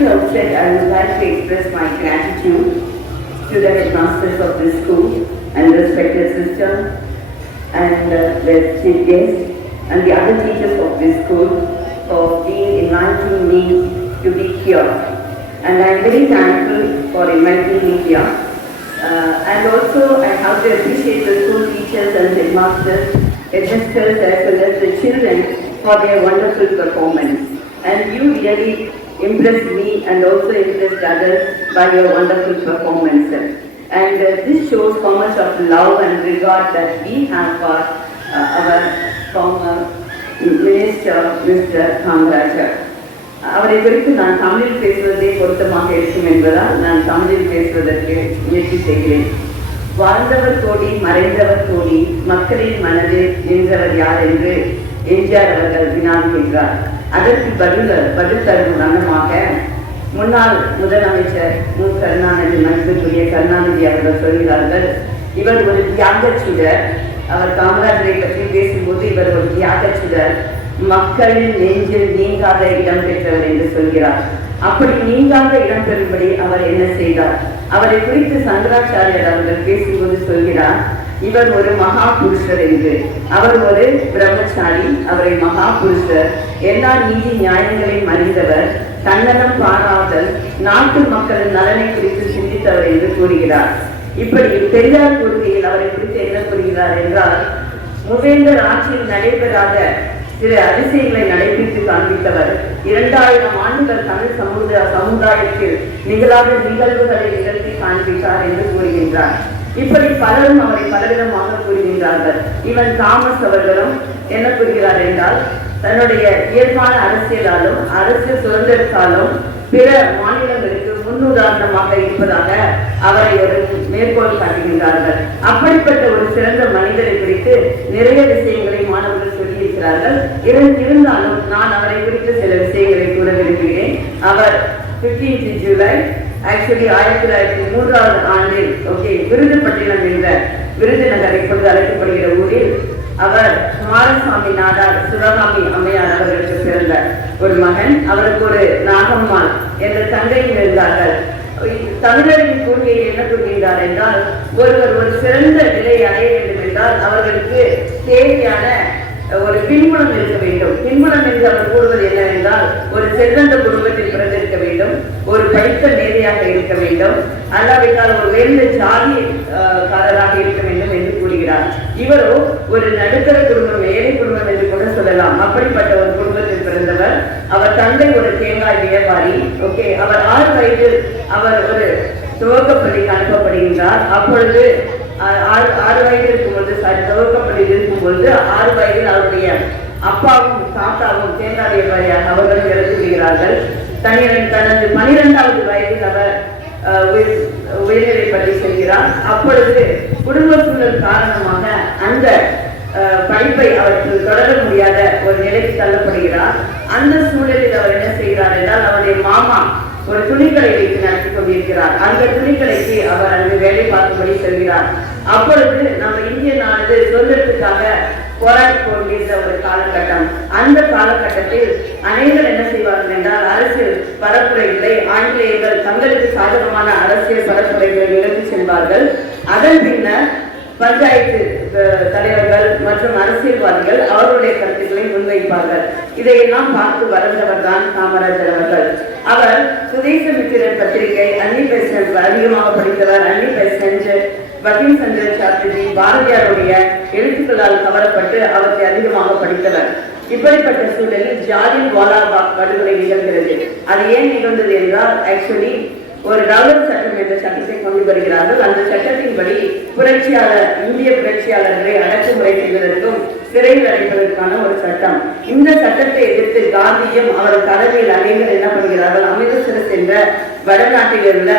the outset, I would like to express my gratitude to the headmasters of this school and respected sister and the chief guest and the other teachers of this school for being inviting me to be here. And I am very thankful for inviting me here. And also I have to appreciate the school teachers and headmasters, headmasters as well as the children for their wonderful performance. And you really impressed me and also impressed others by your wonderful performance. And this shows how much of love and regard that we have for our former Minister, Mr. Kamarajar. அவரை குறித்து நான் தமிழில் பேசுவதே பொருத்தமாக இருக்கும் என்பதால் நான் தமிழில் பேசுவதற்கு முயற்சி செய்கிறேன். வாழ்ந்தவர் கோடி மறைந்தவர் கோடி மக்களின் மனதில் நின்றவர் யார் என்று எம்ஜிஆர் அவர்கள் வினாவுகின்றார். அதற்கு பதில் தரும் வண்ணமாக முன்னாள் முதலமைச்சர் மு. கருணாநிதி மதிப்புக்குரிய கருணாநிதி அவர்கள் சொல்கிறார்கள், இவர் ஒரு தியாகச்சுடர். அவர் காமராஜரை பற்றி பேசும்போது இவர் ஒரு தியாகச்சுடர், மக்களின் நெஞ்சில் நீங்காத இடம் பெற்றவர் என்று சொல்கிறார். அப்படி நீங்காத இடம் பெறும்படி அவர் என்ன செய்தார்? அவரை குறித்து சங்கராச்சாரியர் அவர்கள் பேசும்போது சொல்கிறார், இவர் ஒரு மகா புருஷர் என்று. அவர் ஒரு பிரம்மச்சாரி, அவரை மகா புருஷர், எல்லா நீதி நியாயங்களையும் அறிந்தவர், தன்னலம் பாராதல், நாட்டு மக்களின் நலனை குறித்து சிந்தித்தவர் என்று கூறுகிறார். இப்படி பெரியார் கொள்கையில் அவரை குறித்து என்ன கூறுகிறார் என்றால், மூவேந்தர் ஆட்சியில் நடைபெறாத சில அதிசயங்களை நடைபெற்று காண்பித்தவர், 2000 ஆண்டுகள் தமிழ் சமுதாயத்தில் நிகழாத நிகழ்வுகளை நிகழ்த்தி காண்பித்தார் என்று கூறுகின்றார். இப்படி பலரும் அவரை பலவிதமாக கூறுகின்றார்கள். இவன் தாமஸ் அவர்களும் என்ன கூறுகிறார் என்றால், தன்னுடைய இயல்பான அரசியலாலும் அரசியல் சுதந்திரத்தாலும் பிற மாநிலங்களுக்கு முன்னுதாரணமாக இருப்பதாக அவரை ஒரு மேற்கோள் காட்டுகின்றார்கள். அப்படிப்பட்ட ஒரு சிறந்த மனிதரை குறித்து நிறைய விஷயங்களை மாணவர்கள் சொல்லியிருக்கிறார்கள். இருந்தாலும் நான் அவரை குறித்து சில விஷயங்களை கூற விரும்புகிறேன். அவர் 15th ஜூலை ஆக்சுவலி 1903 ஆண்டில் விருதுப்பட்டினம் என்ற விருதுநகர் இப்பொழுது அழைக்கப்படுகிற ஊரில் அவர் குமாரசாமி நாடார் சிவகாமி அம்மையார் அவர்களுக்கு பிறந்த ஒரு மகன். அவருக்கு ஒரு நாகம்மாள் என்ற தங்கையும் இருந்தார்கள். தமிழரின் கொள்கையை என்ன கூறுகின்றார் என்றால், ஒருவர் ஒரு சிறந்த நிலையை அடைய வேண்டும் என்றால் அவர்களுக்கு தேவையான ஒரு பின்புலம் இருக்க வேண்டும். பின்புலம் என்று அவர் கூறுவது என்னவென்றால், ஒரு செல்வந்த குடும்பத்தில் பிறந்திருக்க வேண்டும், ஒரு படித்த மேதையாக இருக்க வேண்டும், அல்லாவிட்டால் ஒரு உயர்ந்த ஜாதிக்காரராக இருக்க வேண்டும் என்று கூறுகிறார். இவரோ ஒரு நடுத்தர குடும்பம், ஏழை குடும்பம் என்று கூட சொல்லலாம். அப்படிப்பட்ட ஒரு குடும்பத்தில் பிறந்தவர். அவர் தந்தை ஒரு தேங்காய் வியாபாரி. அவர் 6 வயதில் அவர் ஒரு துவக்கப்பள்ளிக்கு அனுப்பப்படுகின்றார். அப்பொழுது 6 வயது இருக்கும்போது துவக்கப்பள்ளியில் இருக்கும்பொழுது 6 வயதில் அவருடைய அப்பாவும் தாத்தாவும் தேங்காய் வியாபாரியாக அவர்கள் இறந்து விடுகிறார்கள். தனது 12வது வயதில் அவர் உயர்நிலை பள்ளி செல்கிறார். அப்பொழுது குடும்ப சூழல் காரணமாக அந்த படிப்பை அவருக்கு தொடர முடியாத ஒரு நிலைக்கு தள்ளப்படுகிறார். அந்த சூழலில் அவர் என்ன செய்கிறார் என்றால், அவருடைய மாமா ஒரு துணிக்கடை வைத்து நடத்தி கொண்டிருக்கிறார். அந்த துணிக்கடைக்கு அவர் அங்கு வேலை பார்க்கும்படி செல்கிறார். அப்பொழுது நம்ம இந்திய நாடு சுதந்திரத்துக்காக போராடி கொண்டிருந்த ஒரு காலகட்டம். அந்த காலகட்டத்தில் அனைவரும் என்ன செய்வார்கள் என்றால், அரசியல் பரப்புரை இல்லை, ஆங்கிலேயர்கள் தங்களுக்கு சாதகமான அரசியல் பரப்புரைகளை விலகி செல்வார்கள். அதன் பின்னர் பஞ்சாயத்து தலைவர்கள் மற்றும் அரசியல்வாதிகள் அவருடைய கருத்துக்களை முன்வைப்பார்கள். இதையெல்லாம் பார்த்து வளர்ந்தவர் தான் காமராஜர் அவர்கள். அவர் சுதேசமித்திரன் பத்திரிகை, அன்னி பெசன்ட் அதிகமாக படித்தவர். அன்னி பெசன்ட், பகிம் சந்திர சாஸ்திரி, பாரதியாருடைய எழுத்துக்களால் கவரப்பட்டு அவற்றை அதிகமாக படித்தவர். இப்படிப்பட்ட சூழலில் ஜாலியன் வாலாபாக் படுகொலை நிகழ்கிறது. அது ஏன் நிகழ்ந்தது என்றால், ஆக்சுவலி ஒரு ரவுலட் சட்டம் என்ற சட்டத்தை கொண்டு வருகிறார்கள். அந்த சட்டத்தின்படி இந்திய புரட்சியாளர்களை அடக்குமுறை செய்வதற்கும் சிறையில் அடைப்பதற்கான ஒரு சட்டம். இந்த சட்டத்தை எதிர்த்து காந்தியும் அவர் தலைமையில் அனைவரும் என்ன பண்ணுகிறார்கள், அமிர்தசரஸ் என்ற வடநாட்டில் உள்ள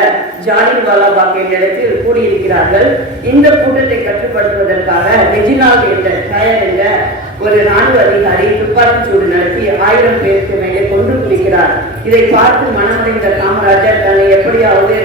ஜாலியன் வாலாபாக் என்ற இடத்தில் கூடியிருக்கிறார்கள். இந்த கூட்டத்தை கட்டுப்படுத்துவதற்காக ரெஜினால்ட் என்ற ஒரு ராணுவ அதிகாரி துப்பாக்கி சூடு நடத்தி 1000 பேருக்கு மேலே கொன்று குவிக்கிறார். இதை பார்த்து மனமுடைந்த காமராஜர் தன்னை எப்படியாவது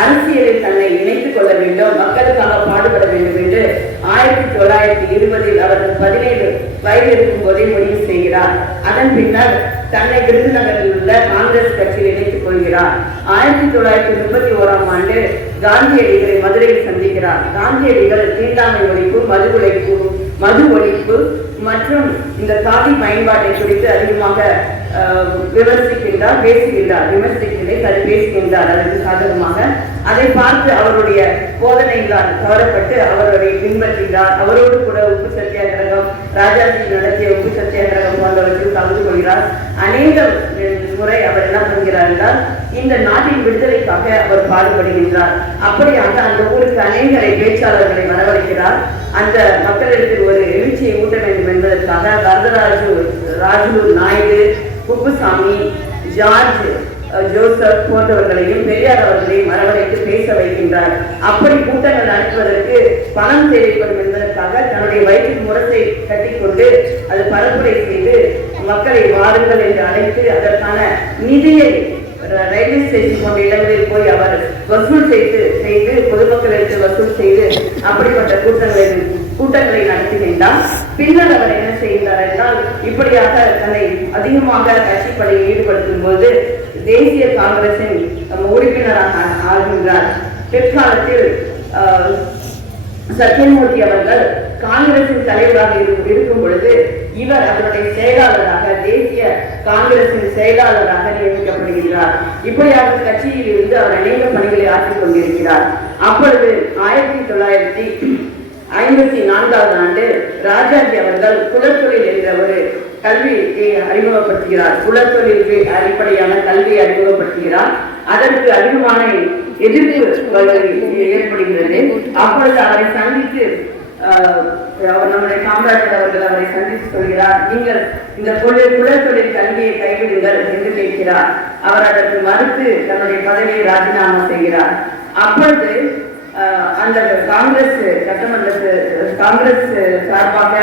அரசியலில் தன்னை இணைத்துக் கொள்ள வேண்டும், மக்களுக்காக பாடுபட வேண்டும் என்று 1920 அவர்கள் 17 வயது இருக்கும் போதே முடிவு செய்கிறார். அதன் பின்னர் தன்னை விருதுநகரில் உள்ள காங்கிரஸ் கட்சியில் இணைத்துக் கொள்கிறார். கொள்கிறார். 1931ஆம் ஆண்டு காந்தியடிகளை மதுரையில் சந்திக்கிறார். காந்தியடிகள் தீண்டாமை ஒழிப்பு, மது ஒழிப்பு மற்றும் இந்த காதி பயன்பாட்டை குறித்து அதிகமாக விமர்சிக்கின்றார். அதற்கு சாதகமாக அதை பார்த்து அவருடைய போதனைகளால் கவரப்பட்டு அவருடைய பின்பற்றுகிறார். அவரோடு கூட உப்பு சத்தியாகிரகம், ராஜாஜி நடத்திய உப்பு சத்தியாகிரகம் போன்றவற்றில் கலந்து கொள்கிறார். அநேக முறை அவர் என்ன பண்ணுகிறார் என்றால் இந்த நாட்டின் விடுதலைக்காக அவர் பாடுபடுகின்றார். அப்படியாக அந்த ஊருக்கு அநேகரை பேச்சாளர்களை வரவழைக்கிறார். அந்த மக்களிடத்தில் ஒரு எழுச்சியை ஊட்ட வேண்டும் என்பதற்காக ராஜு நாயுடு, குப்புசாமி, ஜார்ஜ் ஜோசப் போன்றவர்களையும் பெரியார் அவர்களையும் வரவழைத்து பேச வைக்கின்றார். அப்படி கூட்டங்கள் நடத்துவதற்கு பணம் தேவைப்படும் என்பதற்காக தன்னுடைய வயிற்றில் முரத்தை கட்டிக்கொண்டு அது பரப்புரை செய்து மக்களை வாருங்கள் என்று அழைத்து அதற்கான நிதியை ரயில்வே ஸ்டேஷன் போன்ற இடங்களில் போய் அவர் வசூல் செய்து பொதுமக்களுக்கு வசூல் செய்து அப்படிப்பட்ட கூட்டங்களை நடத்துகின்றார். பின்னர் அவர் என்ன செய்கிறார் என்றால் இப்படியாக தன்னை அதிகமாக கட்சி பணியில் ஈடுபடுத்தும் போது தேசிய காங்கிரசின் உறுப்பினராக ஆகின்றார். பிற்காலத்தில் சத்யமூர்த்தி அவர்கள் காங்கிரசின் தலைவராக இருக்கும் பொழுது இவர் அவருடைய செயலாளராக, தேசிய காங்கிரசின் செயலாளராக நியமிக்கப்படுகிறார். இப்படியாக கட்சியில் இருந்து அவர் அநேக பணிகளை ஆற்றிக் கொண்டிருக்கிறார். அப்பொழுது 1954ஆம் ஆண்டு ராஜாஜி அவர்கள் குலத்தொழில் என்ற ஒரு கல்வியை அறிமுகப்படுத்துகிறார். குலத்தொழிலுக்கு அடிப்படையான கல்வியை அறிமுகப்படுத்துகிறார். அதற்கு அதிகமான எதிர்ப்பு ஏற்படுகிறது. அப்பொழுது அவரை சந்தித்து நம்முடைய காமராஜர் அவர்கள் அவரை சந்தித்து சொல்கிறார், நீங்கள் இந்த குலத்தொழில் கல்வியை கைவிடுங்கள் என்று கேட்கிறார். அவர் அதற்கு மறுத்து தன்னுடைய பதவியை ராஜினாமா செய்கிறார். அப்பொழுது அந்த காங்கிரஸ் சார்பாக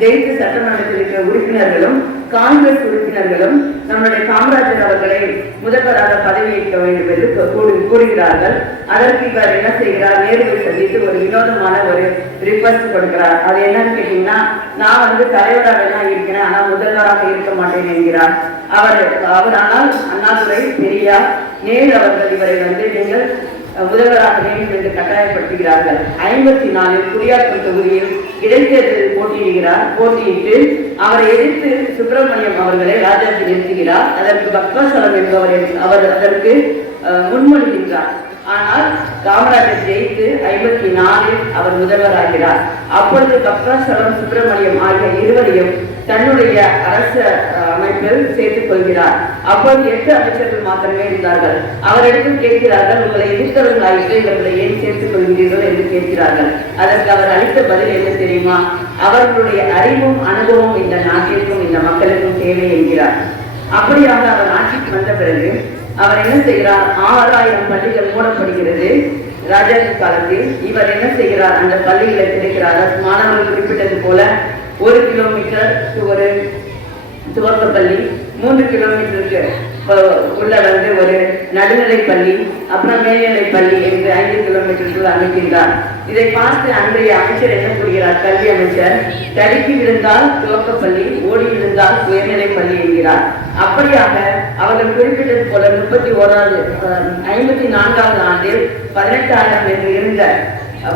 ஜெயித்து சட்டமன்றத்தில் இருக்கிற உறுப்பினர்களும் காங்கிரஸ் உறுப்பினர்களும் நம்முடைய காமராஜர் அவர்களை முதல்வராக பதவியேற்க வேண்டும் என்று கூறுகிறார்கள். அதற்கு இவர் என்ன செய்கிறார், நேருவை சந்தித்து ஒரு வினோதமான ஒரு ரிக்வெஸ்ட் கொடுக்கிறார். அது என்னன்னு கேட்டீங்கன்னா, நான் தலைவராக தான் இருக்கிறேன், ஆனால் முதல்வராக இருக்க மாட்டேன் என்கிறார். அவர் ஆனால் அண்ணாதுரை, பெரியார், நேரு அவர்கள் இவரை நீங்கள் முதல்வராக வேண்டும் என்று கட்டாயப்படுத்துகிறார்கள். 54 குடியாத்தம் தொகுதியில் இடைத்தேர்தலில் போட்டியிட்டு அவரை எதிர்த்து சுப்பிரமணியம் அவர்களை ராஜாஜி நிறுத்துகிறார். அதற்கு பக்வாசலம் என்பவர் அதற்கு முன்மொழிகின்றார். ஆனால் காமராஜர் ஜெயித்து 54 அவர் முதல்வராகிறார். அப்பொழுது பக்வாசலம், சுப்பிரமணியம் ஆகிய இருவரையும் தன்னுடைய அரசு அமைப்பில் சேர்த்துக் கொள்கிறார். அப்போது 8 அமைச்சர்கள் மாத்திரமே இருந்தார்கள். அவரிடத்தில் கேட்கிறார்கள், உங்களை எதிர்த்தவர்களாயிற்று, இவர்களை ஏன் சேர்த்துக் கொள்கிறீர்கள் என்று கேட்கிறார்கள். அதற்கு அவர் அளித்த பதில் என்ன தெரியுமா? அவர்களுடைய அறிவும் அனுபவம் இந்த நாட்டிற்கும் இந்த மக்களுக்கும் தேவை என்கிறார். அப்படியாக அவர் ஆட்சிக்கு வந்த பிறகு அவர் என்ன செய்கிறார், 6000 பள்ளிகள் மூடப்படுகிறது. ராஜாஜி காலத்தில் இவர் என்ன செய்கிறார், அந்த பள்ளிகளை திறக்கிறார். மாணவர்கள் குறிப்பிட்டது போல 1 கிலோமீட்டர் ஒரு துவக்க பள்ளி, 3 கிலோமீட்டருக்கு உள்ள ஒரு நடுநிலை பள்ளி, அப்புறம் மேல்நிலை பள்ளி என்று 5 கிலோமீட்டருக்குள் அமைக்கின்றார். இதை பார்த்து அன்றைய அமைச்சர் என்ன கூறுகிறார், கல்வி அமைச்சர், தடுக்கி விழுந்தால் துவக்கப்பள்ளி, ஓடி விழுந்தால் உயர்நிலை பள்ளி என்கிறார். அப்படியாக அவர்கள் குறிப்பிட்டது போல 54ஆம் ஆண்டில் 18,000 என்று இருந்த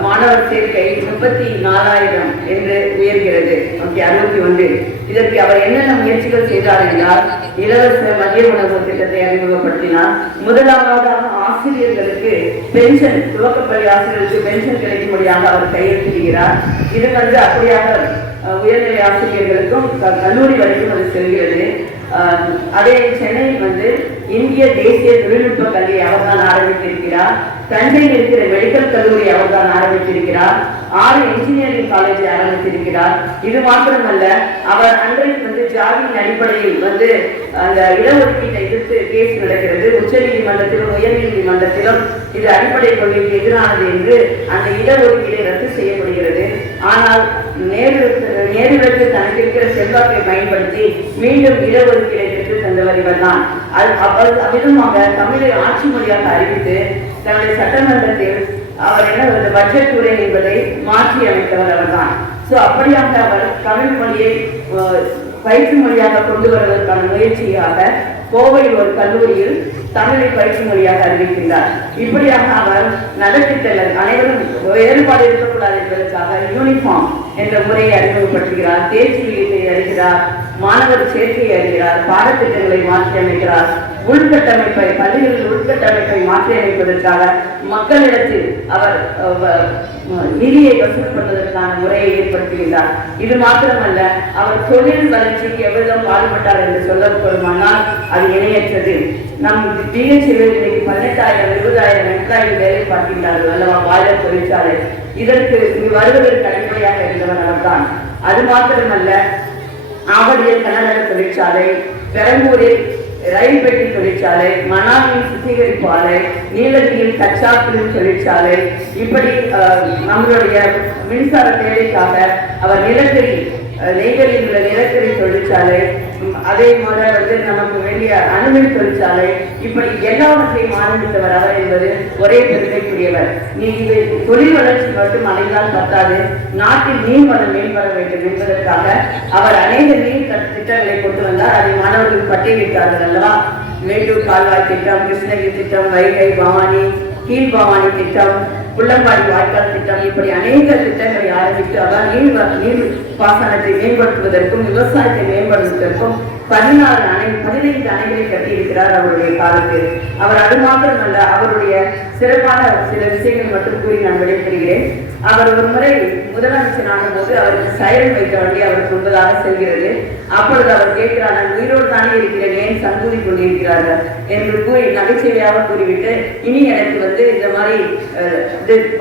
மாணவர் சேர்க்கை 34,000 என்று உயர்கிறது. 61. இதற்கு அவர் என்னென்ன முயற்சிகள் செய்தார் என்றால், இலவச மதிய உணவு திட்டத்தை அறிமுகப்படுத்தினார். முதலாவதாக ஆசிரியர்களுக்கு பென்ஷன், துவக்கப்பள்ளி ஆசிரியர்களுக்கு பென்ஷன் கிடைக்கும்படியாக அவர் கையெழுத்திடுகிறார். இது அப்படியாக உயர்நிலை ஆசிரியர்களுக்கும் கல்லூரி வரைக்கும் அது செல்கிறது. அதே சென்னையில் இந்திய தேசிய தொழில்நுட்ப கல்வியை அவர் தான் ஆரம்பித்திருக்கிறார். தஞ்சையில் இருக்கிற மெடிக்கல் கல்லூரி அவர் தான் ஆரம்பித்திருக்கிறார். 6 இன்ஜினியரிங் காலேஜை ஆரம்பித்திருக்கிறார். இது மாத்திரமல்ல, அவர் அன்றைக்கு ஜாதியின் அடிப்படையில் அந்த இடஒதுக்கீட்டை எதிர்த்து கேஸ் நடக்கிறது. உச்ச நீதிமன்றத்திலும் உயர் நீதிமன்றத்திலும் இது அடிப்படை கொள்கைக்கு எதிரானது என்று அந்த இடஒதுக்கீடை ரத்து செய்யப்படுகிறது. ஆனால் நேருவிற்கு தனக்கு இருக்கிற செல்வாக்கை பயன்படுத்தி மீண்டும் இடஒதுக்கீடை பெற்று தந்தவர் இவர் தான். அவ்விதமாக தமிழை ஆட்சி மொழியாக அறிவித்து தன்னுடைய சட்டமன்றத்தில் அவர் என்ன பட்ஜெட் உரை என்பதை மாற்றி அமைத்தவர் அவர் தான். அப்படியாக அவர் தமிழ் மொழியை பயிற்சி மொழியாக கொண்டு வருவதற்கான முயற்சியாக கோவையில் ஒரு கல்லூரியில் தமிழை பயிற்சி மொழியாக அறிவிக்கின்றார். இப்படியாக அவர் நலத்திட்டங்கள் அனைவரும் வேறுபாடு இருக்கக்கூடாது என்பதற்காக யூனிஃபார்ம் என்ற முறையை அறிமுகப்படுத்துகிறார். தேர்ச்சி விகிதத்தை அறிகிறார், மாணவர் சேர்க்கையை அறிகிறார், பாடத்திட்டங்களை மாற்றி அமைக்கிறார், உள்கட்டமைப்பை பள்ளிகளில் உள்கட்டமைப்பை மாற்றி அமைப்பதற்காக மக்களிடத்தில் அவர் நிதியை வசூல் பண்ணுவதற்கான முறையை ஏற்படுத்துகின்றார். இது மாத்திரமல்ல, அவர் தொழில் வளர்ச்சிக்கு எவ்வளவு பாடுபட்டார் என்று சொல்லப்படுமானால் அது இணையற்றது. நம் பிஹெச்இல் 18,000 20,000 எம்ப்ளாய்கள் வேலை பார்க்கின்றார்கள் அல்லவா, பாய்லர் தொழிற்சாலை. இதற்கு வருவதற்கு அடிப்படையாக இருந்தவர் அவர்தான். அது மாத்திரமல்ல, ஆவடியில் கனரக தொழிற்சாலை, பெரம்பூரில் ரயில் பெட்டி தொழிற்சாலை, மணாலியில் சுத்திகரிப்பு ஆலை, நீலகிரியில் கச்சா தொழிற்சாலை, இப்படி நம்மளுடைய மின்சார தேவைக்காக அவர் நிலக்கரி நெய்வேலியில் உள்ள நிலக்கரி தொழிற்சாலை, அதே போல நமக்கு வேண்டிய அணுமின் தொழிற்சாலை, இப்படி எல்லாவற்றையும் ஆரம்பித்தவர் அவர் என்பது ஒரே பெருமைக்குரியவர். நீங்க தொழில் வளர்ச்சி மட்டும் அடைந்தால் பத்தாது, நாட்டில் நீர்வளம் மேம்பட வேண்டும் என்பதற்காக அவர் அநேக நீர் திட்டங்களை கொண்டு வந்தார். அதை மாணவர்கள் பட்டியலிட்டார்கள் அல்லவா. மேட்டூர் கால்வாய் திட்டம், கிருஷ்ணகிரி திட்டம், வைகை பவானி, கீழ் பவானி திட்டம், புள்ளம்பாடி வாய்க்கால் திட்டம், இப்படி அநேக திட்டங்களை ஆரம்பித்து அவர் நீர் பாசனத்தை மேம்படுத்துவதற்கும் விவசாயத்தை மேம்படுத்துவதற்கும் 15 அணைகளை கட்டியிருக்கிறார் அவருடைய காலத்தில். அவர் அது மாத்திரமல்ல, அவருடைய சிறப்பான சில விஷயங்கள் மட்டும் கூறி நான் விடைபெறுகிறேன். அவர் ஒரு முறை முதலமைச்சர் ஆன போது அவருக்கு சைரன் வைக்க வண்டி அவருக்கு முன்பதாக செல்கிறது. அப்பொழுது அவர் கேட்கிறார், நான் உயிரோடு தானே இருக்கிறேன், ஏன் சங்கூதி கொண்டிருக்கிறார்கள் என்று கூறி நகைச்சுவையாக கூறிவிட்டு, இனி எனக்கு இந்த மாதிரி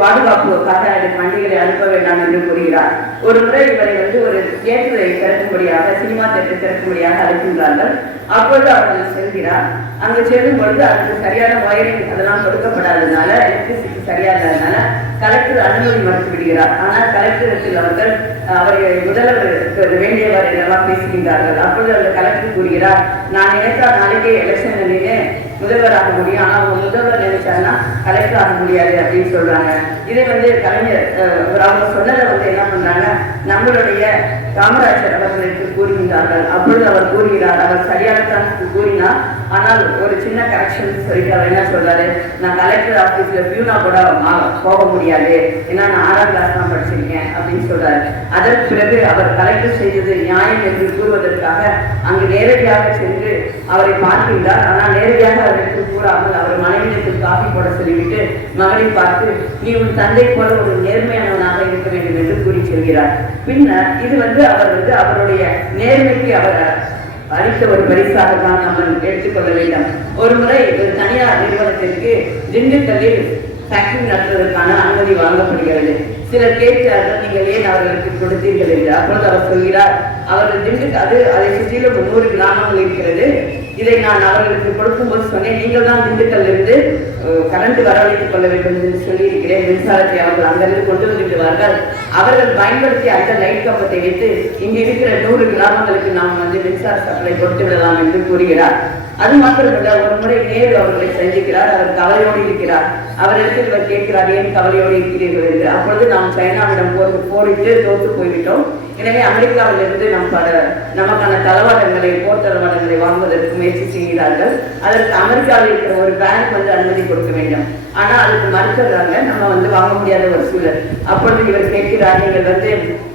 பாதுகாப்புக்காக வண்டிகளை அனுப்ப வேண்டாம் என்று கூறுகிறார். ஒரு முறை இவரை ஒரு தியேட்டரை திறக்கும்படியாக, சினிமா தியேட்டரை திறக்கும்படியாக அழைக்கின்றார்கள். அப்பொழுது அவர்கள் செல்கிறார். அங்கு செல்லும் பொழுது அதுக்கு சரியான வயரிங் அதெல்லாம் கொடுக்கப்படாததுனால, எலக்ட்ரிசிட்டி சரியா இல்லாததுனால கலெக்டர் அனுமதி மறுத்து விடுகிறார். ஆனால் கலெக்டரத்தில் அவர்கள் அவரை முதல்வர் வேண்டியவர் என்றெல்லாம் பேசுகின்றார்கள். அப்பொழுது அந்த கலெக்டர் கூறுகிறார், நான் நினைத்தா நாளைக்கே எலெக்ஷன் நின்று முதல்வராக முடியும், ஆனா அவங்க முதல்வர் நினைச்சாருன்னா கலெக்டர் ஆக முடியாது அப்படின்னு சொல்றாங்க. இதை கலைஞர் அவங்க சொன்னதை என்ன பண்றாங்க, நம்மளுடைய காமராஜர் அவர்களுக்கு கூறுகின்றார்கள். அப்பொழுது அவர் கூறுகிறார், அவர் சரியானதான் கூறினார், ஆனால் ஒரு சின்ன கரெக்ஷன் சொல்லிட்டு அவர் என்ன சொல்றாரு, நான் கலெக்டர் ஆபீஸ்ல பியூனா கூட போக முடியாது, ஏன்னா நான் 6ஆம் கிளாஸ் தான் படிச்சிருக்கேன் அப்படின்னு சொல்றாரு. அதற்கு பிறகு அவர் கலெக்டர் செய்தது நியாயம் என்று கூறுவதற்காக அங்கு நேரடியாக சென்று அவரை பார்க்கின்றார். ஆனால் நேரடியாக அவருக்கு கூறாமல் அவர் மனைவியத்தில் காஃபி போட சொல்லிவிட்டு மகனை பார்த்து, நீ உன் தந்தை போல ஒரு நேர்மையானவனாக இருக்க வேண்டும் என்று கூறி செல்கிறார். பின்னர் இது அவர் அவருடைய நேர்மைக்கு அவர் அளித்த ஒரு பரிசாக தான் நம்ம எடுத்துக்கொள்ள வேண்டும். ஒரு முறை ஒரு தனியார் நிறுவனத்திற்கு திண்டுக்கல்லில் ஃபேக்டரி நடத்துவதற்கான அனுமதி வழங்கப்படுகிறது. சிலர் கேட்கிறார்கள், நீங்கள் ஏன் அவர்களுக்கு கொடுத்தீர்கள் என்று. அப்பொழுது அவர் சொல்கிறார், அவர்கள் திண்டுக்கல் அதை சுற்றிலும் 100 கிராமங்கள் இருக்கிறது, இதை நான் அவர்களுக்கு கொடுக்கும்போது சொன்னேன், நீங்கள் தான் திண்டுக்கல்ல இருந்து கரண்ட் வரவழைத்துக் கொள்ள வேண்டும் என்று சொல்லியிருக்கிறேன். மின்சாரத்தை அவர்கள் அங்கிருந்து கொண்டு வந்துவிடுவார்கள், அவர்கள் பயன்படுத்தி அந்த லைட் கம்பத்தை வைத்து இங்கு இருக்கிற 100 கிராமங்களுக்கு நாம் மின்சார சப்ளை கொடுத்து விடலாம் என்று கூறுகிறார். அது மாத்திரமல்ல, ஒரு முறை நேரு அவர்களை சந்திக்கிறார். அவர் கவலையோடு இருக்கிறார். அவரிடத்தில் இவர் கேட்கிறார், ஏன் கவலையோடு இருக்கிறீர்கள் என்று. அப்பொழுது நாம் சைனாவிடம் போரிட்டு தோற்று போய்விட்டோம், எனவே அமெரிக்காவில் இருந்து நமக்கான தளவாடங்களை போர் தளவாடங்களை வாங்குவதற்கு முயற்சி செய்கிறார்கள். அதற்கு அமெரிக்காவில் இருக்கிற ஒரு பேங்க் அனுமதி கொடுக்க வேண்டும். ஆனா அதுக்கு மறுக்கிறாங்க, நம்ம வாங்க முடியாத ஒரு சூழல். அப்பொழுது இவர் கேட்கிறார், நீங்கள்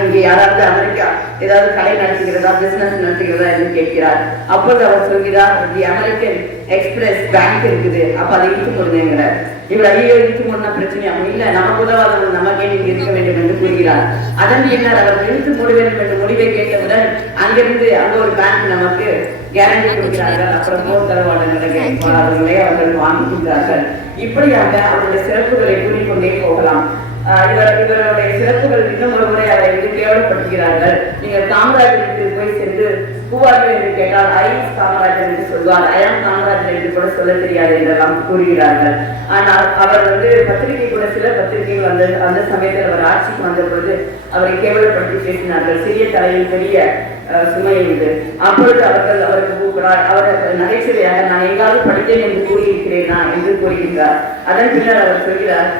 இங்கே யாராவது அமெரிக்கா ஏதாவது கடை நடத்துகிறதா, பிசினஸ் நடத்துகிறதா என்று கேட்கிறார். அப்பொழுது அவர் சொல்கிறார், தி அமெரிக்கன் எக்ஸ்பிரஸ் பேங்க் இருக்குது, அப்ப அதை இழுத்து கொடுங்கிறார். இவர் ஐயோ இழுத்து போனா பிரச்சனையா, இல்ல நமக்கு உதவாதவர்கள் நமக்கே நீங்க இருக்க வேண்டும் என்று கூறுகிறார். அதன் பின்னர் அவர் இழுத்து மூட வேண்டும் என்ற முடிவை கேட்டவுடன் அங்கிருந்து அங்க ஒரு பேங்க் நமக்கு கேரண்டி கொடுக்கிறார்கள். அப்புறம் போர் தளவாடங்களை அவர்கள் வாங்குகின்றார்கள். இப்படியாக அவருடைய சிறப்புகளை கூறிக்கொண்டே போகலாம். இவருடைய சிறப்புகள் இன்னும் ஒரு முறை அவரை கேவலப்படுத்துகிறார்கள். நீங்கள் காமராஜருக்கு போய் சென்று பூவார்கள் என்று கேட்டால் ஐஸ் காமராஜர் என்று சொல்வார், அயம் காமராஜர் என்று கூட சொல்ல தெரியாது என்றெல்லாம் கூறுகிறார்கள். ஆனால் அவர் பத்திரிகை கூட சில பத்திரிகைகள் அந்த சமயத்தில் அவர் ஆட்சிக்கு வந்த பொழுது அவரை கேவலப்படுத்தி பேசினார்கள். சிறிய தலையில் பெரிய சுமை உண்டு. அப்பொழுது அவருக்கு கூப்பிடார், அவர் நகைச்சுவையாக நான் எங்காவது படித்தேன் என்று கூறியிருக்கிறேனா என்று கூறுகின்றார். அதன் பின்னர் அவர் சொல்கிறார்,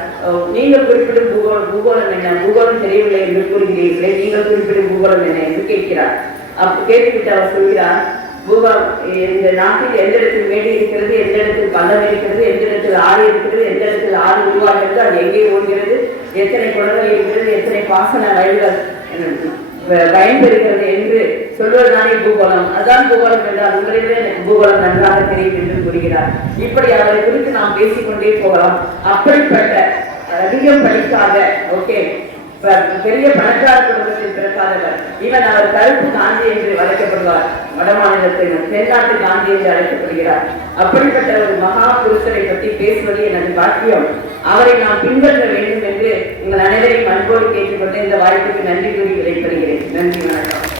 நீங்கள் குறிப்பிடும் பூகோளம் என்ன, பூகோளம் தெரியவில்லை என்று கூறுகிறீர்களே, நீங்கள் குறிப்பிடும் பூகோளம் என்ன என்று கேட்கிறார். கேட்டுவிட்டு அவர் சொல்கிறார், இந்த நாட்டில் எந்த இடத்தில் மேடு இருக்கிறது, பள்ளம் இருக்கிறது, எந்த இடத்தில் ஆறு இருக்கிறது, எந்த இடத்தில் ஆறு உருவாகிறது, அது எங்கே ஓடுகிறது, எத்தனை குளங்கள் இருக்கிறது, எத்தனை பாசன வயல்கள் பயன்பெறுகிறது என்று சொல்வதுதானே பூகோளம். அதுதான் பூகோளம் என்றால் உங்களிடையே எனக்கு பூகோளம் நன்றாக தெரியும் என்று கூறுகிறார். இப்படி அவரை குறித்து நாம் பேசிக்கொண்டே போகலாம். அப்படிப்பட்ட அதிகம் படிக்காத பெரிய பணக்கார குடும்பத்தில் பிறக்காதவர். இவன் அவர் கருப்பு காந்தி என்று அழைக்கப்படுவார். வடமாநிலத்தினர் தென்னாட்டு காந்தி என்று அழைக்கப்படுகிறார். அப்படிப்பட்ட ஒரு மகா புருஷரை பற்றி பேசுவது எனது பாக்கியம். அவரை நாம் பின்பற்ற வேண்டும் என்று உங்கள் அனைவரையும் அன்போடு கேட்டுக்கொண்டு இந்த வாய்ப்புக்கு நன்றி கூறி விடைபெறுகிறேன். நன்றி, வணக்கம்.